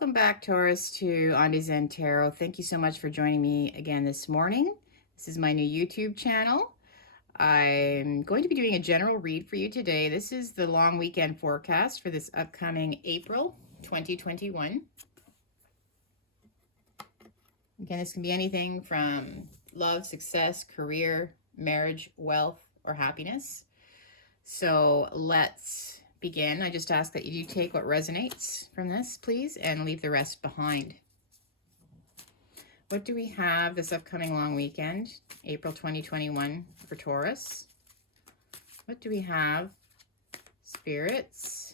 Welcome back, Taurus, to On Zen Tarot. Thank you so much for joining me again this morning. This is my new YouTube channel. I'm going to be doing a general read for you today. This is the long weekend forecast for this upcoming April 2021. Again, this can be anything from love, success, career, marriage, wealth, or happiness. So let's begin. I just ask that you take what resonates from this, please, and leave the rest behind. What do we have this upcoming long weekend, April 2021, for Taurus? What do we have? Spirits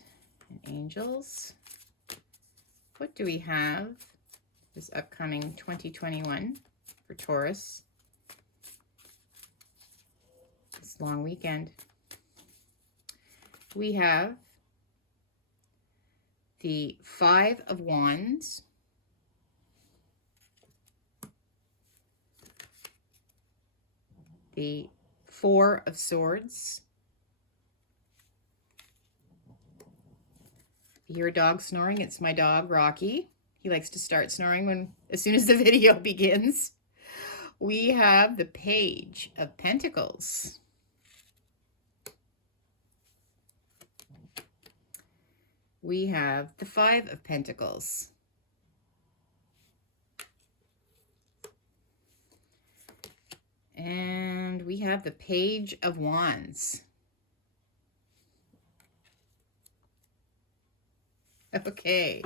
and angels. What do we have this upcoming 2021 for Taurus? This long weekend. We have the Five of Wands, the Four of Swords. If you hear a dog snoring, it's my dog, Rocky. He likes to start snoring as soon as the video begins. We have the Page of Pentacles. We have the Five of Pentacles. And we have the Page of Wands. Okay,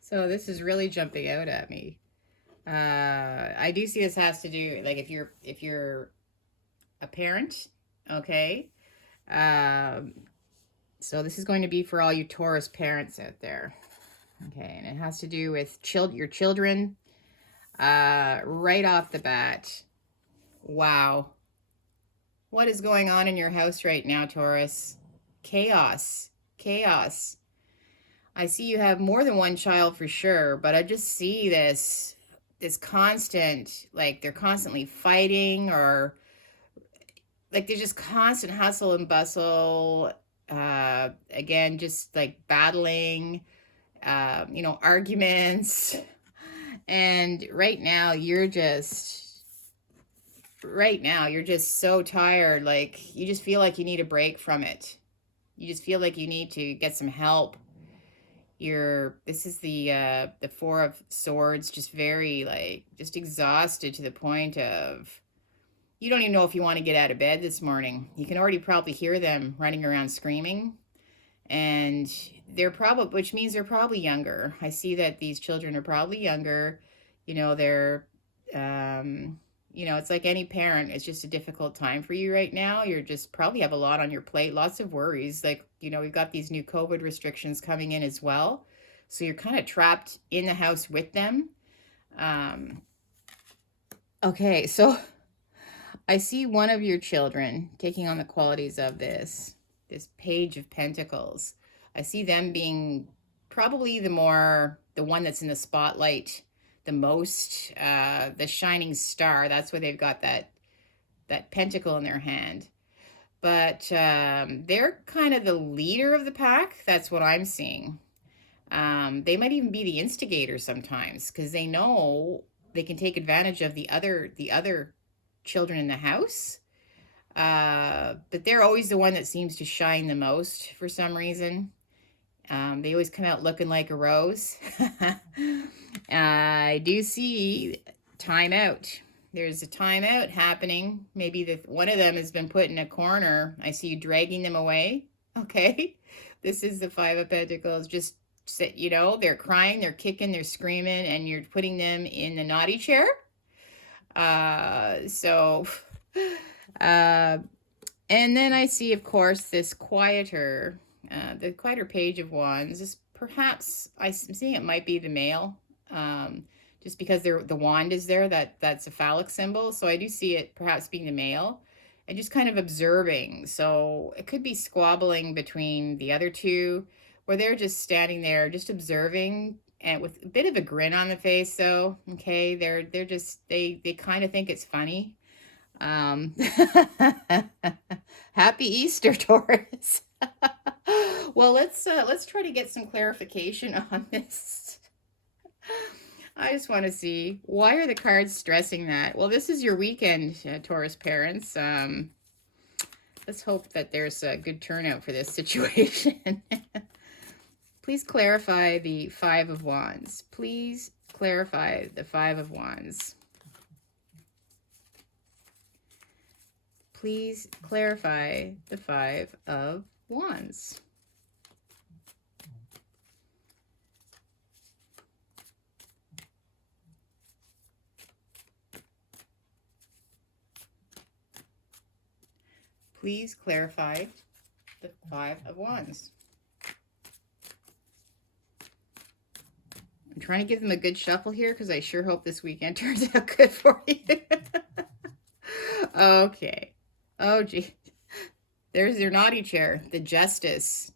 so this is really jumping out at me. I do see this has to do, like, if you're a parent, okay? So this is going to be for all you Taurus parents out there. Okay, and it has to do with your children. Right off the bat. Wow. What is going on in your house right now, Taurus? Chaos. Chaos. I see you have more than one child for sure, but I just see this constant, like they're constantly fighting, or like there's just constant hustle and bustle. Again, just like battling, arguments. And right now you're just so tired. Like you just feel like you need a break from it. You just feel like you need to get some help. This is the Four of Swords, just very just exhausted to the point of you don't even know if you want to get out of bed this morning. You can already probably hear them running around screaming. And which means they're probably younger. I see that these children are probably younger. They're, it's like any parent. It's just a difficult time for you right now. You're just probably have a lot on your plate, lots of worries. We've got these new COVID restrictions coming in as well. So you're kind of trapped in the house with them. Okay, so I see one of your children taking on the qualities of this Page of Pentacles. I see them being probably the one that's in the spotlight the most, the shining star. That's where they've got that pentacle in their hand. But they're kind of the leader of the pack. That's what I'm seeing. They might even be the instigator sometimes, because they know they can take advantage of the other children in the house. But they're always the one that seems to shine the most for some reason. They always come out looking like a rose. I do see timeout. There's a timeout happening. Maybe one of them has been put in a corner. I see you dragging them away. Okay. This is the Five of Pentacles. Just sit, they're crying, they're kicking, they're screaming, and you're putting them in the naughty chair. And then I see, of course, this quieter, the quieter Page of Wands. This perhaps, I'm seeing it might be the male, just because the wand is there, that's a phallic symbol. So I do see it perhaps being the male, and just kind of observing. So it could be squabbling between the other two, where they're just standing there, just observing, and with a bit of a grin on the face, though. Okay, they're just, they kind of think it's funny. Happy Easter, Taurus. Well, let's try to get some clarification on this I just want to see, why are the cards stressing that? Well, this is your weekend, Taurus parents. Let's hope that there's a good turnout for this situation. Please clarify the Five of Wands. Please clarify the Five of Wands. Please clarify the Five of Wands. Please clarify the Five of Wands. I'm trying to give them a good shuffle here because I sure hope this weekend turns out good for you. Okay. Oh, gee. There's your naughty chair, the Justice.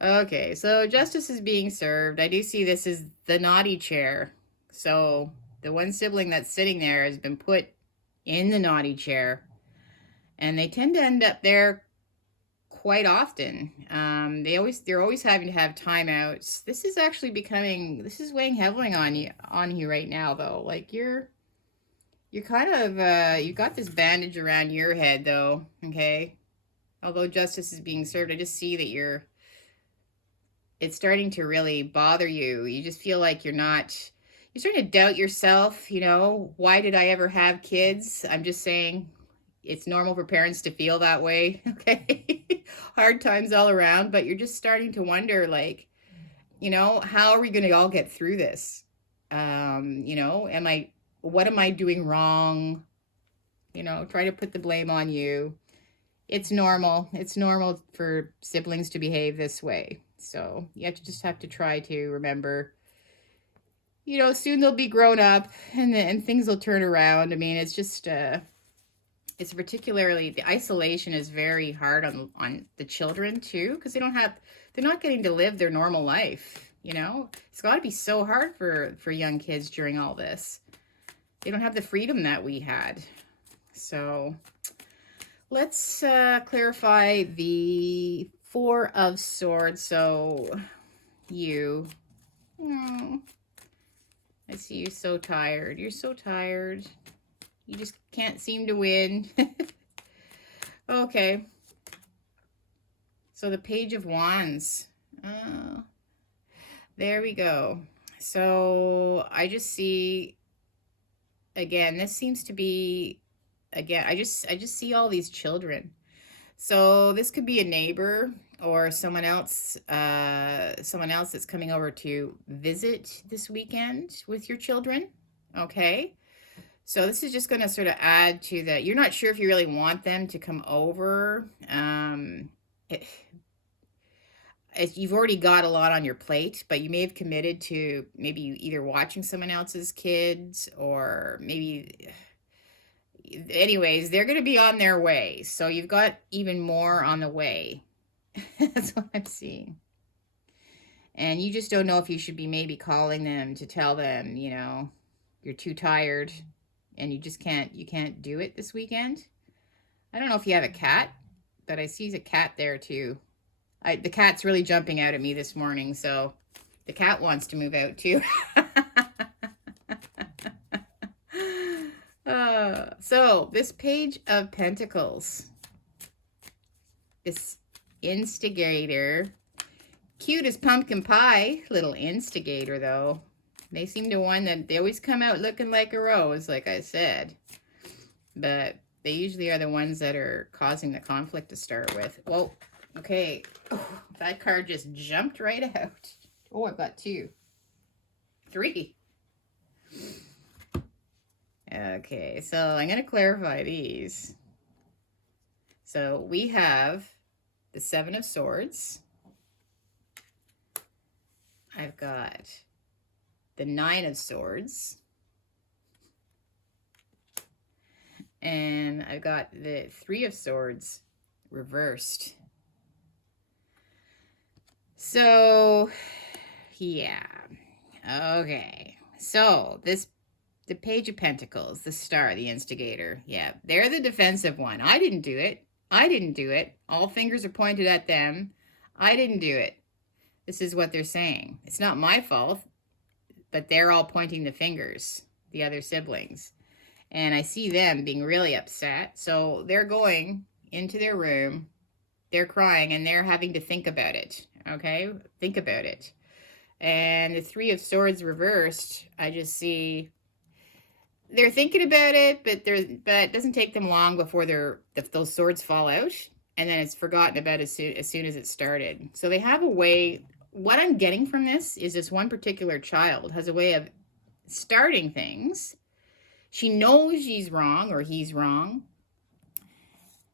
Okay, so justice is being served. I do see this is the naughty chair. So the one sibling that's sitting there has been put in the naughty chair. And they tend to end up there quite often. They're always having to have timeouts. This is actually this is weighing heavily on you right now, though. Like you're kind of you got this bandage around your head, though. Okay, although justice is being served, I just see that it's starting to really bother you. You just feel like you're starting to doubt yourself. You know, why did I ever have kids? I'm just saying, it's normal for parents to feel that way, okay? Hard times all around, but you're just starting to wonder, like, you know, how are we going to all get through this? You know, what am I doing wrong? You know, try to put the blame on you. It's normal. It's normal for siblings to behave this way. So you just have to try to remember, you know, soon they'll be grown up and things will turn around. I mean, it's just, it's particularly, the isolation is very hard on the children too, because they're not getting to live their normal life. You know, it's got to be so hard for young kids during all this. They don't have the freedom that we had. So let's clarify the Four of Swords. So I see you so tired. You're so tired. You just can't seem to win. Okay. So the Page of Wands. There we go. So I just see, again, this seems to be, again, I just see all these children. So this could be a neighbor or someone else that's coming over to visit this weekend with your children. Okay. So this is just going to sort of add to that. You're not sure if you really want them to come over. You've already got a lot on your plate, but you may have committed to maybe either watching someone else's kids or maybe... Anyways, they're going to be on their way. So you've got even more on the way. That's what I'm seeing. And you just don't know if you should be maybe calling them to tell them, you know, you're too tired. And you can't do it this weekend. I don't know if you have a cat, but I see a cat there too. The cat's really jumping out at me this morning, so the cat wants to move out too. So this Page of Pentacles, this instigator, cute as pumpkin pie, little instigator though. They seem to one that they always come out looking like a rose, like I said. But they usually are the ones that are causing the conflict to start with. Well, okay. Oh, that card just jumped right out. Oh, I've got 2. 3. Okay, so I'm going to clarify these. So we have the 7 of Swords. I've got the 9 of Swords. And I've got the 3 of Swords reversed. So, yeah. Okay. So, the Page of Pentacles, the Star, the instigator. Yeah, they're the defensive one. I didn't do it. I didn't do it. All fingers are pointed at them. I didn't do it. This is what they're saying. It's not my fault. but they're all pointing the fingers, the other siblings. And I see them being really upset. So they're going into their room, they're crying, and they're having to think about it. Okay? Think about it. And the Three of Swords reversed, I just see they're thinking about it, but it doesn't take them long before those swords fall out, and then it's forgotten about as soon as it started. So they have a way. What I'm getting from this is this one particular child has a way of starting things. She knows she's wrong or he's wrong,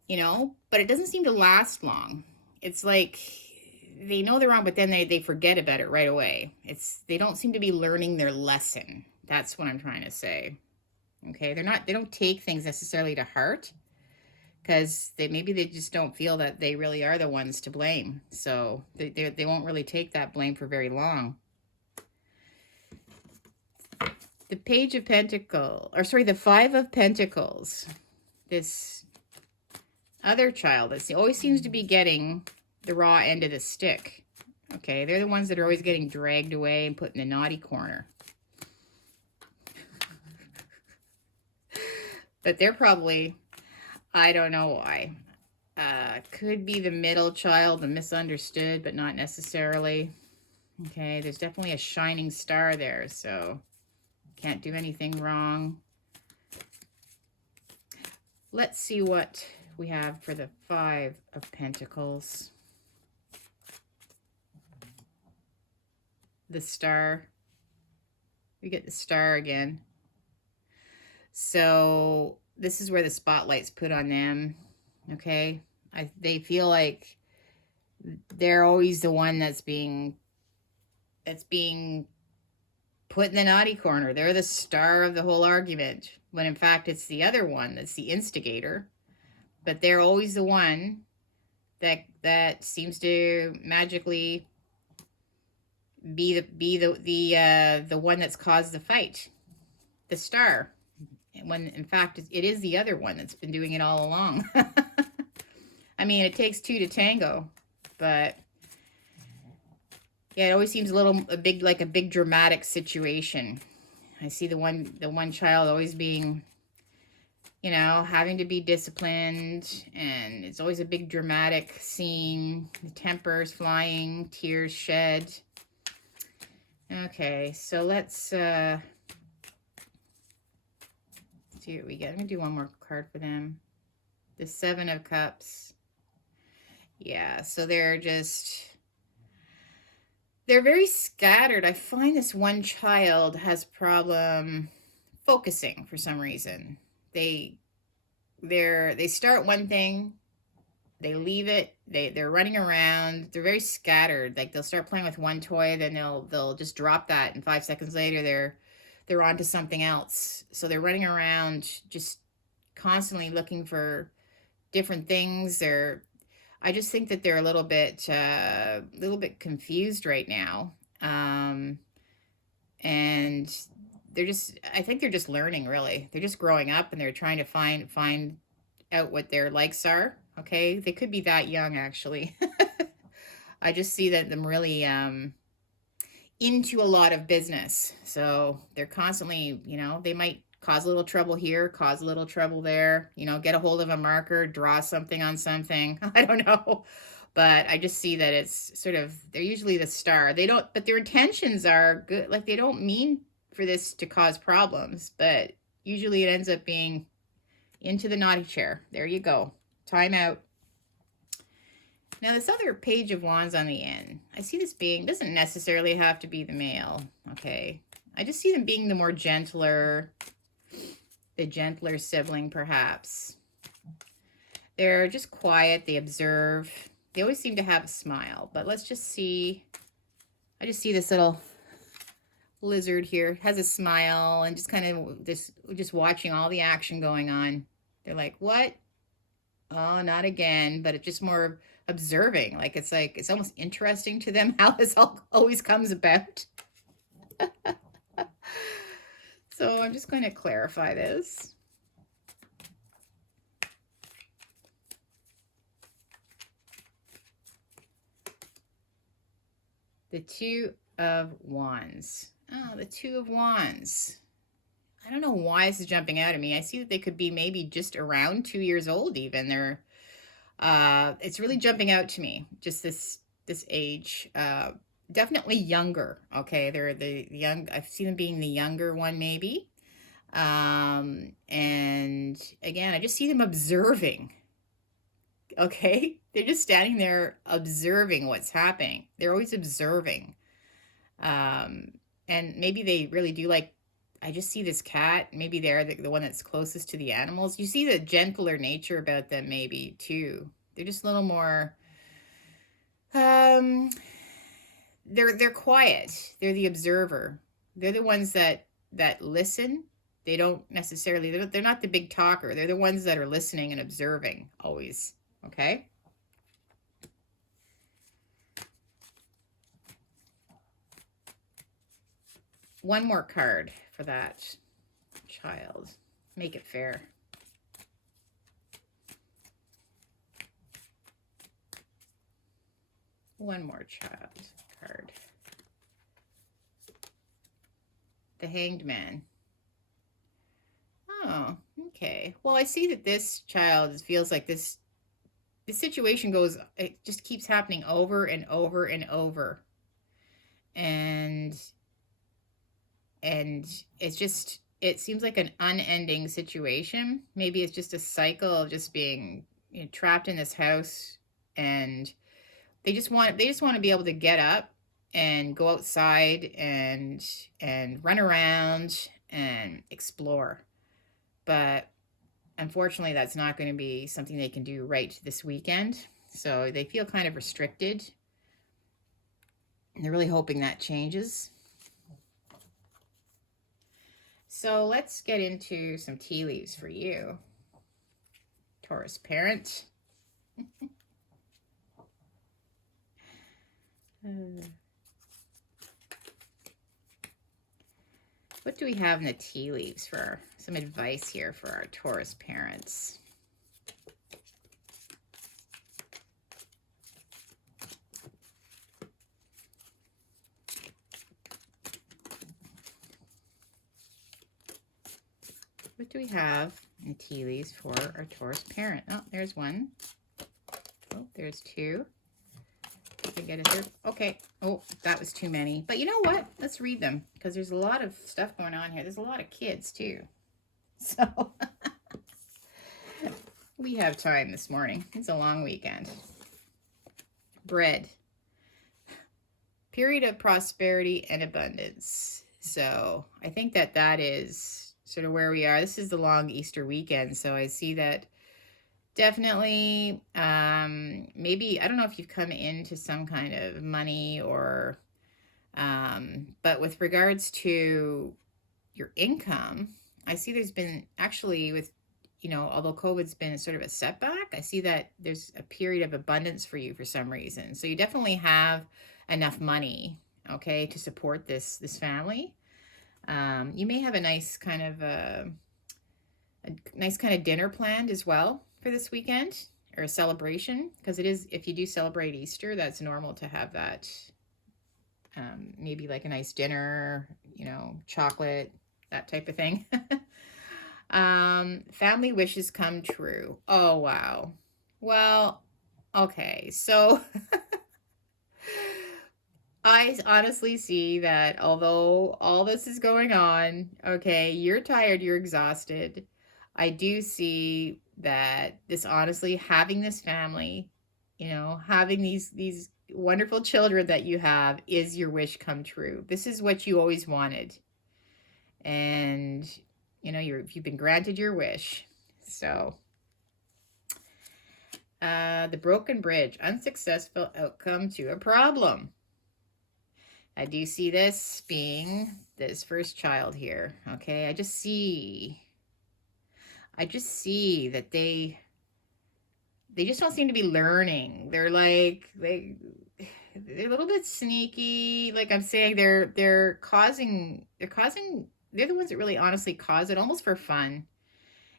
but it doesn't seem to last long. It's like they know they're wrong, but then they forget about it right away. They don't seem to be learning their lesson. That's what I'm trying to say. Okay, they don't take things necessarily to heart, because maybe they just don't feel that they really are the ones to blame. So they won't really take that blame for very long. The Page of Pentacles, or sorry, the Five of Pentacles. This other child that always seems to be getting the raw end of the stick. Okay, they're the ones that are always getting dragged away and put in the naughty corner. But they're probably, I don't know why. Could be the middle child, the misunderstood, but not necessarily. Okay, there's definitely a shining star there, so can't do anything wrong. Let's see what we have for the Five of Pentacles. The Star. We get the Star again. So this is where the spotlight's put on them. Okay, they feel like they're always the one that's being put in the naughty corner. They're the star of the whole argument, when in fact it's the other one that's the instigator. But they're always the one that seems to magically be the one that's caused the fight, the star. When in fact it is the other one that's been doing it all along. I mean, it takes two to tango, but yeah, it always seems like a big dramatic situation. I see the one child always being, having to be disciplined, and it's always a big dramatic scene. The tempers flying, tears shed. Okay, so let's see what we get. I'm going to do one more card for them. The Seven of Cups. Yeah, so they're very scattered. I find this one child has problem focusing for some reason. They start one thing, they leave it, they're running around, they're very scattered. Like they'll start playing with one toy, then they'll just drop that, and 5 seconds later they're on to something else. So they're running around just constantly looking for different things. I just think that they're a little bit confused right now. And I think they're just learning, really. They're just growing up, and they're trying to find out what their likes are. Okay, they could be that young, actually. I just see that them really into a lot of business. So they're constantly, they might cause a little trouble here, cause a little trouble there, get a hold of a marker, draw something on something. I don't know. But I just see that it's sort of, they're usually the star. But their intentions are good. Like they don't mean for this to cause problems, but usually it ends up being into the naughty chair. There you go. Time out. Now this other Page of Wands on the end, I see this being, doesn't necessarily have to be the male, okay? I just see them being the gentler sibling, perhaps. They're just quiet, they observe. They always seem to have a smile, but let's just see. I just see this little lizard here, has a smile, and just kind of just watching all the action going on. They're like, what? Oh, not again. But it's just more observing. Like it's almost interesting to them how this always comes about. So I'm just going to clarify this. The Two of Wands. Oh, the Two of Wands. I don't know why this is jumping out at me. I see that they could be maybe just around 2 years old even. It's really jumping out to me, just this age. Definitely younger. Okay, they're the young. I see them being the younger one maybe. And again, I just see them observing. Okay, they're just standing there observing what's happening. They're always observing. Um, and maybe they really do like. I just see this cat. Maybe they're the one that's closest to the animals. You see the gentler nature about them, maybe too. They're just a little more. Um, they're quiet. They're the observer. They're the ones that listen. They don't necessarily. They're not the big talker. They're the ones that are listening and observing always. Okay. One more card for that child. Make it fair. One more child card. The Hanged Man. Oh, okay. Well, I see that this child feels like this situation goes, it just keeps happening over and over and over. And it's just, it seems like an unending situation. Maybe it's just a cycle of just being, trapped in this house, and they just want to be able to get up and go outside and run around and explore. But unfortunately, that's not going to be something they can do right this weekend. So they feel kind of restricted. And they're really hoping that changes. So let's get into some tea leaves for you, Taurus parent. What do we have in the tea leaves for some advice here for our Taurus parents? What do we have in the tea leaves for our Taurus parent? Oh, there's one. Oh, there's two. Get it there. Okay. Oh, that was too many. But you know what? Let's read them, because there's a lot of stuff going on here. There's a lot of kids too. So we have time this morning. It's a long weekend. Bread. Period of prosperity and abundance. So I think that is sort of where we are. This is the long Easter weekend. So I see that definitely, maybe, I don't know if you've come into some kind of money or, but with regards to your income, I see there's been actually with, although COVID's been sort of a setback, I see that there's a period of abundance for you for some reason. So you definitely have enough money, okay, to support this family. You may have a nice kind of dinner planned as well for this weekend, or a celebration, because it is, if you do celebrate Easter, that's normal to have that. Maybe like a nice dinner, chocolate, that type of thing. Family wishes come true. Oh, wow. Well, okay. So I honestly see that although all this is going on, okay, you're tired, you're exhausted. I do see that this, honestly, having this family, having these wonderful children that you have is your wish come true. This is what you always wanted. And you've been granted your wish. So the broken bridge, unsuccessful outcome to a problem. I do see this being this first child here. Okay, I just see that they just don't seem to be learning. They're a little bit sneaky. Like I'm saying, they're causing, they're the ones that really honestly cause it, almost for fun.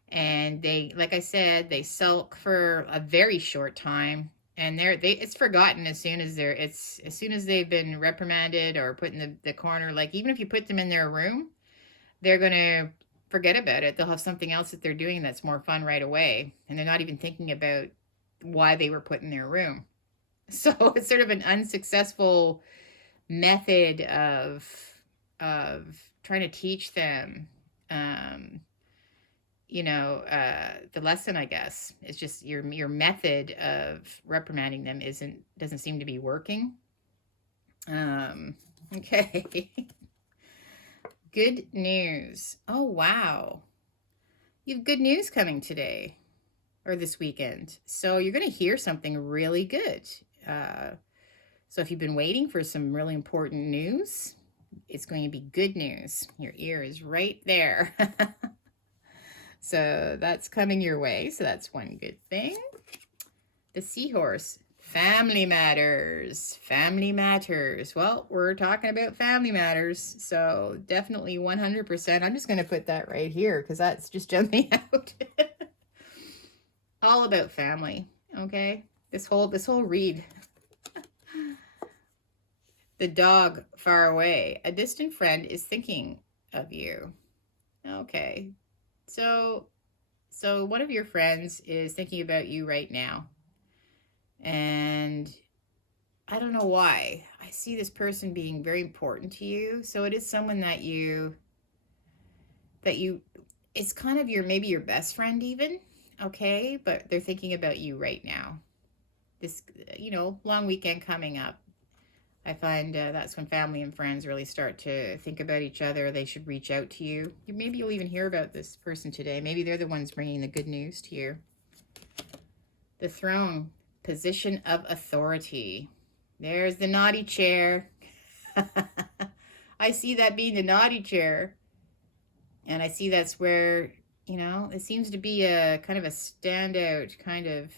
And they, like I said, they sulk for a very short time, And it's forgotten as soon as as soon as they've been reprimanded or put in the corner. Like, even if you put them in their room, they're going to forget about it. They'll have something else that they're doing that's more fun right away. And they're not even thinking about why they were put in their room. So it's sort of an unsuccessful method of trying to teach them, um, the lesson, I guess. It's just your method of reprimanding them doesn't seem to be working. Okay. Good news. Oh, wow. You have good news coming today or this weekend. So you're going to hear something really good. So if you've been waiting for some really important news, it's going to be good news. Your ear is right there. So that's coming your way. So that's one good thing. The seahorse. Family matters. Family matters. Well, we're talking about family matters. So definitely 100%. I'm just going to put that right here because that's just jumping out. All about family. Okay. This whole read. The dog far away. A distant friend is thinking of you. Okay. So one of your friends is thinking about you right now. And I don't know why. I see this person being very important to you. So it is someone that it's kind of maybe your best friend even. Okay. But they're thinking about you right now. This, long weekend coming up. I find that's when family and friends really start to think about each other. They should reach out to you. Maybe you'll even hear about this person today. Maybe they're the ones bringing the good news to you. The throne, position of authority. There's the naughty chair. I see that being the naughty chair. And I see that's where, it seems to be a kind of a standout kind of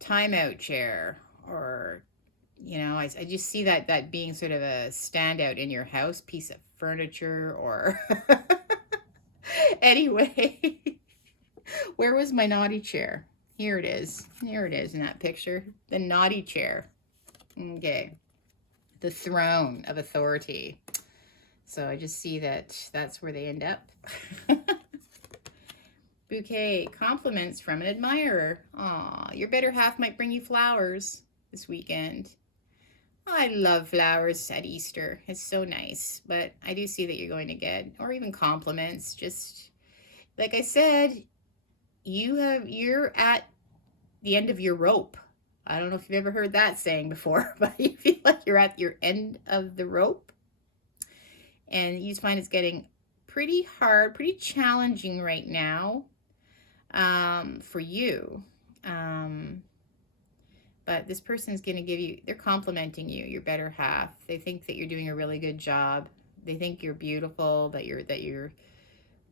timeout chair, or I just see that being sort of a standout in your house, piece of furniture, or anyway. Where was my naughty chair? Here it is. Here it is in that picture. The naughty chair. Okay. The throne of authority. So I just see that's where they end up. Bouquet. Compliments from an admirer. Aw, your better half might bring you flowers this weekend. I love flowers at Easter. It's so nice. But I do see that you're going to get, or even compliments. Just like I said, you're at the end of your rope. I don't know if you've ever heard that saying before, but you feel like you're at your end of the rope. And you just find it's getting pretty hard, pretty challenging right now for you. But this person's going to they're complimenting you, your better half. They think that you're doing a really good job. They think you're beautiful, that you're,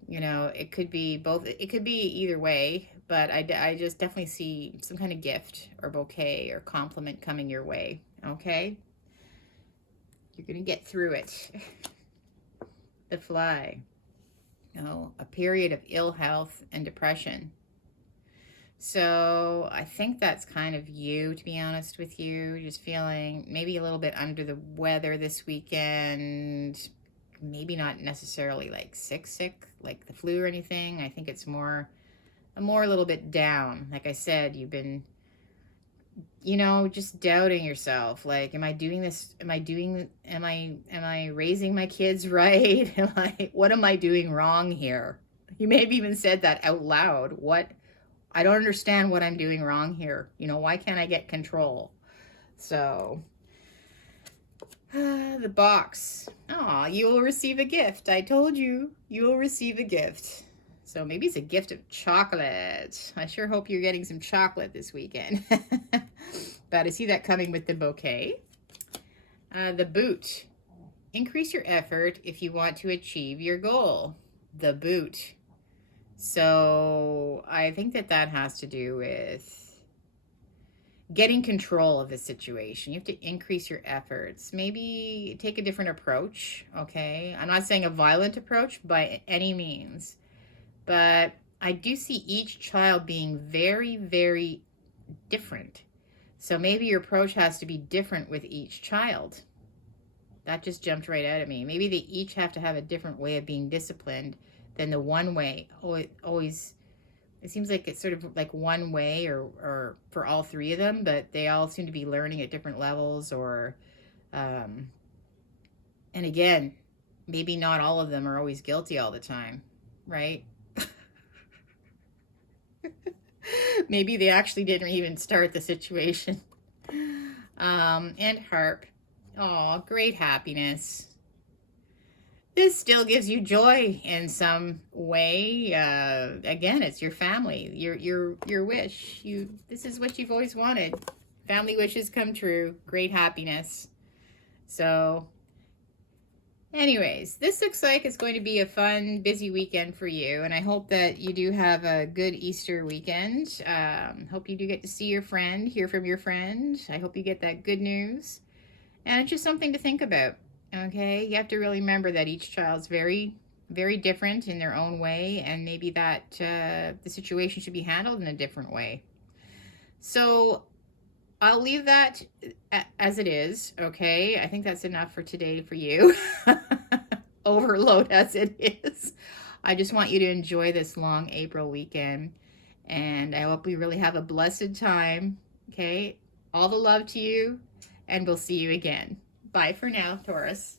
it could be both. It could be either way, but I just definitely see some kind of gift or bouquet or compliment coming your way. Okay? You're going to get through it. The fly. A period of ill health and depression. So I think that's kind of you, to be honest with you. Just feeling maybe a little bit under the weather this weekend. Maybe not necessarily like sick, like the flu or anything. I think it's more a little bit down. Like I said, you've been, just doubting yourself. Like, am I doing this? Am I raising my kids right? What am I doing wrong here? You may have even said that out loud. I don't understand what I'm doing wrong here. Why can't I get control? So, the box. Oh, you will receive a gift. I told you, you will receive a gift. So maybe it's a gift of chocolate. I sure hope you're getting some chocolate this weekend. But I see that coming with the bouquet. The boot. Increase your effort if you want to achieve your goal. The boot. So I think that has to do with getting control of the situation. You have to increase your efforts. Maybe take a different approach, okay? I'm not saying a violent approach by any means, but I do see each child being very, very different. So maybe your approach has to be different with each child. That just jumped right out at me. Maybe they each have to have a different way of being disciplined than the one way. Always, it seems like it's sort of like one way or for all three of them, but they all seem to be learning at different levels um, and again, maybe not all of them are always guilty all the time, right? Maybe they actually didn't even start the situation. And harp. Oh, great happiness. This still gives you joy in some way. Again, it's your family, your wish. This is what you've always wanted. Family wishes come true. Great happiness. So, anyways, this looks like it's going to be a fun, busy weekend for you, and I hope that you do have a good Easter weekend. Hope you do get to see your friend, hear from your friend. I hope you get that good news. And it's just something to think about, okay? You have to really remember that each child's very, very different in their own way, and maybe that the situation should be handled in a different way. So I'll leave that as it is, okay? I think that's enough for today for you. Overload as it is. I just want you to enjoy this long April weekend, and I hope you really have a blessed time, okay? All the love to you, and we'll see you again. Bye for now, Taurus.